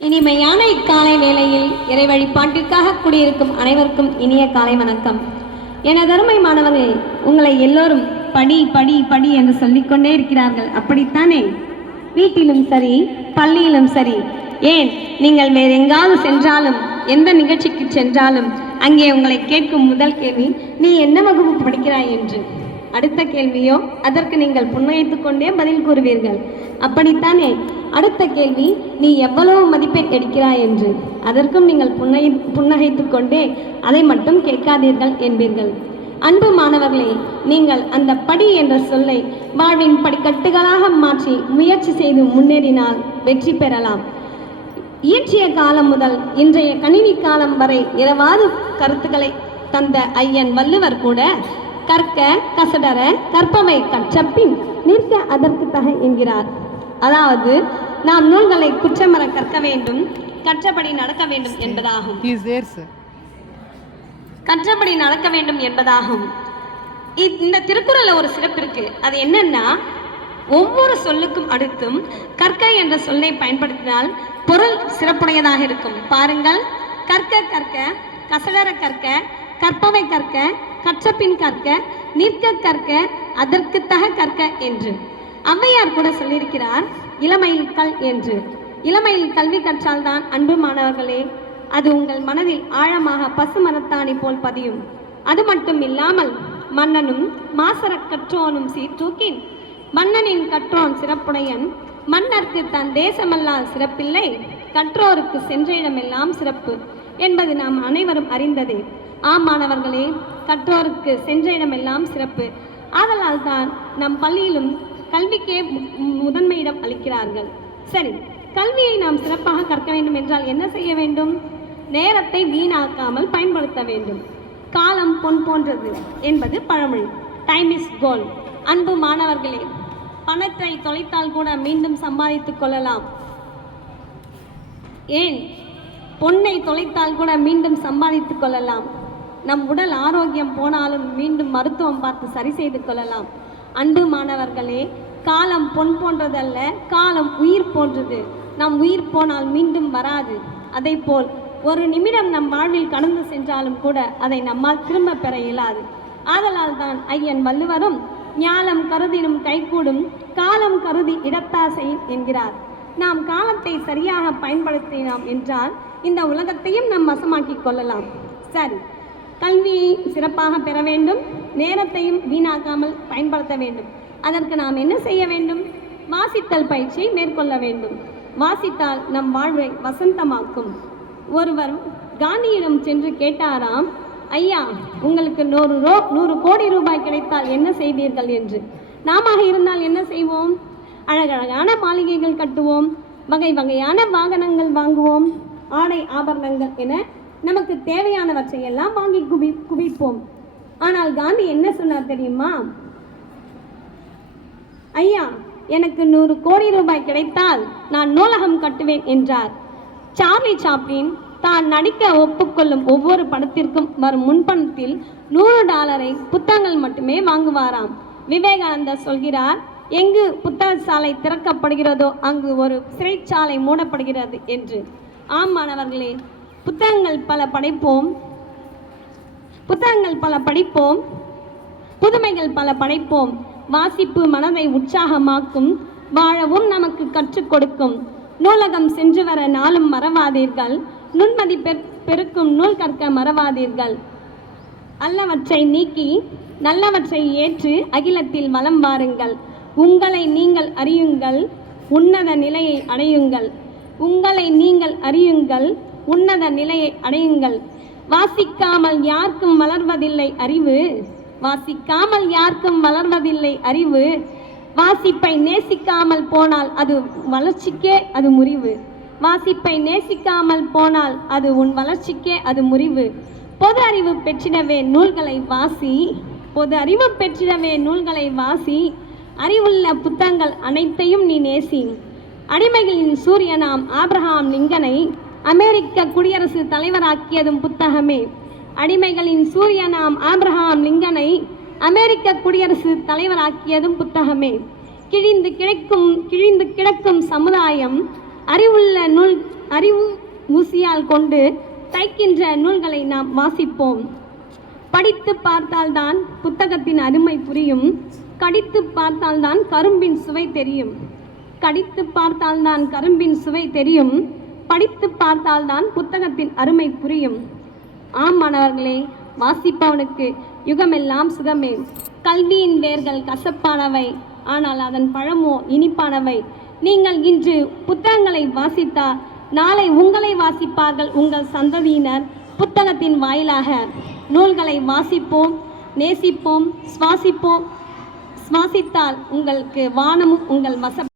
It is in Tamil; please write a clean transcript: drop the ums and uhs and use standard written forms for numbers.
இனிமையான இக்காலை வேளையில் இறை வழிபாட்டிற்காக கூடியிருக்கும் அனைவருக்கும் இனிய காலை வணக்கம். எனதருமை மாணவர்களே, உங்களை எல்லோரும் படி படி படி என்று சொல்லிக்கொண்டே இருக்கிறார்கள், அப்படித்தானே? வீட்டிலும் சரி, பள்ளியிலும் சரி, ஏன் நீங்கள் வேறு எங்காவது சென்றாலும், எந்த நிகழ்ச்சிக்கு சென்றாலும் அங்கே உங்களை கேட்கும் முதல் கேள்வி, நீ என்ன வகுப்பு படிக்கிறாய் என்று. அடுத்த கேள்வியோ அதற்கு நீங்கள் புன்னகைத்து கொண்டே பதில் கூறுவீர்கள், அப்படித்தானே? அடுத்த கேள்வி, நீ எவ்வளவு மதிப்பெண் எடுக்கிறாய் என்று. அதற்கும் நீங்கள் புன்னகைத்து கொண்டே அதை மட்டும் கேட்காதீர்கள் என்பீர்கள். அன்பு மாணவர்களே, நீங்கள் அந்த படி என்ற சொல்லை வாழ்வின் படிக்கட்டுகளாக மாற்றி முயற்சி செய்து முன்னேறினால் வெற்றி பெறலாம். இயற்றிய காலம் முதல் இன்றைய கணினி காலம் வரை இரவாது கருத்துக்களை தந்த ஐயன் வள்ளுவர் கூட கற்க கசடர கற்பவை கற்றபின் நிற்க அதற்கு தக என்கிறார். அதாவது நாம் நூல்களை குற்றமற கற்க வேண்டும், கற்றபடி நடக்க வேண்டும் என்பதாகும். கற்றபடி நடக்க வேண்டும் என்பதாகும். இந்த திருக்குறள்ல ஒரு சிறப்பு இருக்கு. அது என்னன்னா, ஒவ்வொரு சொல்லுக்கும் அடுத்தும் கற்க என்ற சொல்லை பயன்படுத்தினால் பொருள் சிறப்புடையதாக இருக்கும். பாருங்கள், கற்க கற்க, கசடர கற்க, கற்பவை கற்க, கற்றபின் கற்க, நிற்க கற்க, அதற்கு தக கற்க என்று. ஔவையார் கூட சொல்லியிருக்கிறார், இளமையில் கல் என்று. இளமையில் கல்வி கற்றால்தான் அன்பு மாணவர்களே, அது உங்கள் மனதில் ஆழமாக பசு மரத்தாணி போல் பதியும். அது மட்டும் இல்லாமல் மன்னனும் மாசர கற்றோனும் சீர்தூக்கின் மன்னனின் கற்றோன் சிறப்புடையன், மன்னர்க்கு தன் தேசமல்லால் சிறப்பில்லை, கற்றோருக்கு சென்ற இடமெல்லாம் சிறப்பு என்பது நாம் அனைவரும் அறிந்ததே. ஆம் மாணவர்களே, கற்றோருக்கு சென்ற இடமெல்லாம் சிறப்பு. ஆதலால் தான் நம் பள்ளியிலும் கல்விக்கே முதன்மையிடம் அளிக்கிறார்கள். சரி, கல்வியை நாம் சிறப்பாக கற்க வேண்டும் என்றால் என்ன செய்ய வேண்டும்? நேரத்தை வீணாக்காமல் பயன்படுத்த வேண்டும். காலம் பொன் போன்றது என்பது பழமொழி. Time is gold. அன்பு மாணவர்களே, பணத்தை தொலைத்தால் கூட மீண்டும் சம்பாதித்துக் கொள்ளலாம். ஏன், பொன்னை தொலைத்தால் கூட மீண்டும் சம்பாதித்துக் கொள்ளலாம். நம் உடல் ஆரோக்கியம் போனாலும் மீண்டும் மருத்துவம் பார்த்து சரி செய்து கொள்ளலாம். அன்பு மாணவர்களே, காலம் பொன் போன்றதல்ல, காலம் உயிர் போன்றது. நம் உயிர் போனால் மீண்டும் வராது. அதை போல் ஒரு நிமிடம் நம் வாழ்வில் கடந்து சென்றாலும் கூட அதை நம்மால் திரும்ப பெற இயலாது. ஆதலால் தான் ஐயன் வள்ளுவரும் ஞாலம் கருதினும் கைகூடும், காலம் கருதி இடத்தாசை என்கிறார். நாம் காலத்தை சரியாக பயன்படுத்தினோம் என்றால் இந்த உலகத்தையும் நாம் வசமாக்கி கொள்ளலாம். சரி, கல்வியை சிறப்பாக பெற வேண்டும், நேரத்தையும் வீணாக்காமல் பயன்படுத்த வேண்டும். அதற்கு நாம் என்ன செய்ய வேண்டும்? வாசித்தல் பயிற்சியை மேற்கொள்ள வேண்டும். வாசித்தால் நம் வாழ்வை வசந்தமாக்கும். ஒருவர் காந்தியிடம் சென்று கேட்டாராம், ஐயா, உங்களுக்கு 100 கோடி ரூபாய் கிடைத்தால் என்ன செய்வீர்கள் என்று. நாம இருந்தால் என்ன செய்வோம்? அழகழகான மாளிகைகள் கட்டுவோம், வகை வகையான வாகனங்கள் வாங்குவோம், ஆடை ஆபரணங்கள் என நமக்கு தேவையானவற்றையெல்லாம் வாங்கி குவிப்போம். ஆனால் காந்தி என்ன சொன்னார் தெரியுமா? ஐயா, எனக்கு 100 கோடி ரூபாய் கிடைத்தால் நான் நூலகம் கட்டுவேன் என்றார். சார்லி சாப்ளின் தான் நடிக்க ஒப்புக்கொள்ளும் ஒவ்வொரு படத்திற்கும் வரும் முன்பணத்தில் $100 புத்தகங்கள் மட்டுமே வாங்குவாராம். விவேகானந்தர் சொல்கிறார், எங்கு புத்தக சாலை திறக்கப்படுகிறதோ அங்கு ஒரு சிறைச்சாலை மூடப்படுகிறது என்று. ஆம் மாணவர்களே, புத்தகங்கள் பல படிப்போம், புதுமைகள் பல படைப்போம். வாசிப்பு மனதை உற்சாகமாக்கும், வாழவும் நமக்கு கற்றுக் கொடுக்கும். நூலகம் சென்று வர நாளும் மறவாதீர்கள், நுண்மதி பெருக்கும் நூல் கற்க மறவாதீர்கள். அல்லவற்றை நீக்கி நல்லவற்றை ஏற்று அகிலத்தில் வலம் வாருங்கள். உங்களை நீங்கள் அறியுங்கள், உன்னத நிலையை அடையுங்கள். உங்களை நீங்கள் அறியுங்கள், உன்னத நிலையை அடையுங்கள். வாசிக்காமல் யாருக்கும் வளர்வதில்லை அறிவு, வாசிக்காமல் யாருக்கும் வளர்வதில்லை அறிவு. வாசிப்பை நேசிக்காமல் போனால் அது வளர்ச்சிக்கே அது முறிவு. வாசிப்பை நேசிக்காமல் போனால் அது உன் வளர்ச்சிக்கே அது முறிவு. பொது அறிவு பெற்றிடவே நூல்களை வாசி, பொது அறிவு பெற்றிடவே நூல்களை வாசி. அறிவுள்ள புத்தகங்கள் அனைத்தையும் நீ நேசி. அடிமைகளின் சூரியனாம் ஆப்ரஹாம் லிங்கனை அமெரிக்க குடியரசு தலைவராக்கியதும் புத்தகமே. அடிமைகளின் சூரியனாம் ஆப்ரஹாம் லிங்கனை அமெரிக்க குடியரசு தலைவராக்கியதும் புத்தகமே. கிழிந்து கிடக்கும் சமுதாயம் அறிவுள்ள கையால் கொண்டு தைக்கின்ற நூல்களை நாம் வாசிப்போம். படித்து பார்த்தால்தான் புத்தகத்தின் அருமை புரியும். கடித்து பார்த்தால்தான் கரும்பின் சுவை தெரியும். கடித்து பார்த்தால்தான் கரும்பின் சுவை தெரியும். படித்து பார்த்தால்தான் புத்தகத்தின் அருமை புரியும். ஆம் மாணவர்களே, வாசிப்பவனுக்கு யுகமெல்லாம் சுகமே. கல்வியின் வேர்கள் கசப்பானவை, ஆனால் அதன் பழமோ இனிப்பானவை. நீங்கள் இன்று புத்தகங்களை வாசித்தால் நாளை உங்களை வாசிப்பார்கள் உங்கள் சந்ததியினர். புத்தகத்தின் வாயிலாக நூல்களை வாசிப்போம், நேசிப்போம், சுவாசிப்போம். சுவாசித்தால் உங்களுக்கு வானமும் உங்கள் வச